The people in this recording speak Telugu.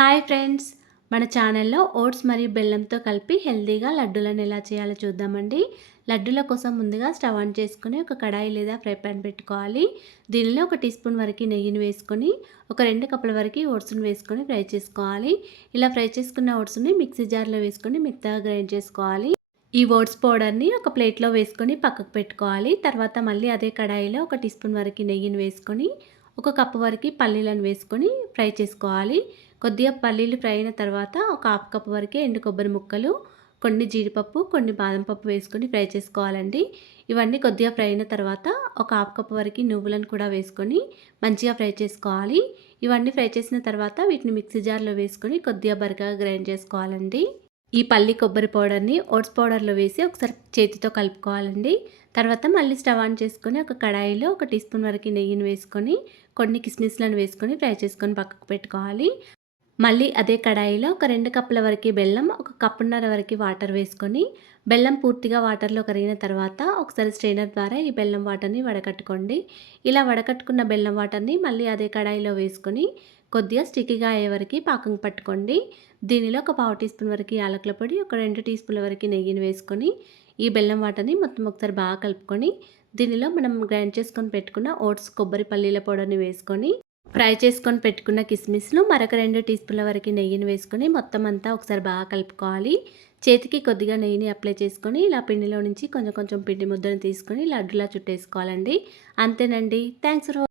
హాయ్ ఫ్రెండ్స్ మన ఛానల్లో ఓట్స్ మరియు బెల్లంతో కలిపి హెల్తీగా లడ్డూలను ఎలా చేయాలో చూద్దామండి. లడ్డూల కోసం ముందుగా స్టవ్ ఆన్ చేసుకుని ఒక కడాయి లేదా ఫ్రై పాన్ పెట్టుకోవాలి. దీనిలో ఒక టీ స్పూన్ వరకు నెయ్యిని వేసుకొని ఒక రెండు కప్పుల వరకు ఓట్స్ని వేసుకొని ఫ్రై చేసుకోవాలి. ఇలా ఫ్రై చేసుకున్న ఓట్స్ని మిక్సీ జార్లో వేసుకొని మెత్తగా గ్రైండ్ చేసుకోవాలి. ఈ ఓట్స్ పౌడర్ని ఒక ప్లేట్లో వేసుకొని పక్కకు పెట్టుకోవాలి. తర్వాత మళ్ళీ అదే కడాయిలో ఒక టీ స్పూన్ వరకు నెయ్యిని వేసుకొని ఒక కప్పు వరకు పల్లీలను వేసుకొని ఫ్రై చేసుకోవాలి. కొద్దిగా పల్లీలు ఫ్రై అయిన తర్వాత ఒక హాఫ్ కప్ వరకు ఎండు కొబ్బరి ముక్కలు కొన్ని జీడిపప్పు కొన్ని బాదం పప్పు వేసుకొని ఫ్రై చేసుకోవాలండి. ఇవన్నీ కొద్దిగా ఫ్రై అయిన తర్వాత ఒక హాఫ్ కప్ వరకు నువ్వులను కూడా వేసుకొని మంచిగా ఫ్రై చేసుకోవాలి. ఇవన్నీ ఫ్రై చేసిన తర్వాత వీటిని మిక్సీ జార్లో వేసుకొని కొద్దిగా బరకగా గ్రైండ్ చేసుకోవాలండి. ఈ పల్లి కొబ్బరి పౌడర్ని ఓట్స్ పౌడర్లో వేసి ఒకసారి చేతితో కలుపుకోవాలండి. తర్వాత మళ్ళీ స్టవ్ ఆన్ చేసుకొని ఒక కడాయిలో ఒక టీ స్పూన్ వరకు నెయ్యిని వేసుకొని కొన్ని కిస్మిస్లను వేసుకొని ఫ్రై చేసుకొని పక్కకు పెట్టుకోవాలి. మళ్ళీ అదే కడాయిలో ఒక రెండు కప్పుల వరకు బెల్లం ఒక కప్పున్నర వరకు వాటర్ వేసుకొని బెల్లం పూర్తిగా వాటర్లో కరిగిన తర్వాత ఒకసారి స్ట్రైనర్ ద్వారా ఈ బెల్లం వాటర్ని వడకట్టుకోండి. ఇలా వడకట్టుకున్న బెల్లం వాటర్ని మళ్ళీ అదే కడాయిలో వేసుకొని కొద్దిగా స్టిక్కీగా అయ్యే వరకు పాకం పట్టుకోండి. దీనిలో ఒక పావు టీ స్పూన్ వరకు యాలకుల పొడి ఒక రెండు టీ స్పూన్ల వరకు నెయ్యిని వేసుకొని ఈ బెల్లం వాటర్ని మొత్తం ఒకసారి బాగా కలుపుకొని దీనిలో మనం గ్రైండ్ చేసుకొని పెట్టుకున్న ఓట్స్ కొబ్బరి పల్లీల పౌడర్ని వేసుకొని ఫ్రై చేసుకొని పెట్టుకున్న కిస్మిస్లు మరొక రెండు టీ స్పూన్ల వరకు నెయ్యిని వేసుకొని మొత్తం అంతా ఒకసారి బాగా కలుపుకోవాలి. చేతికి కొద్దిగా నెయ్యిని అప్లై చేసుకొని ఇలా పిండిలో నుంచి కొంచెం కొంచెం పిండి ముద్దను తీసుకొని లడ్డులా చుట్టేసుకోవాలండి. అంతేనండి. Thanks for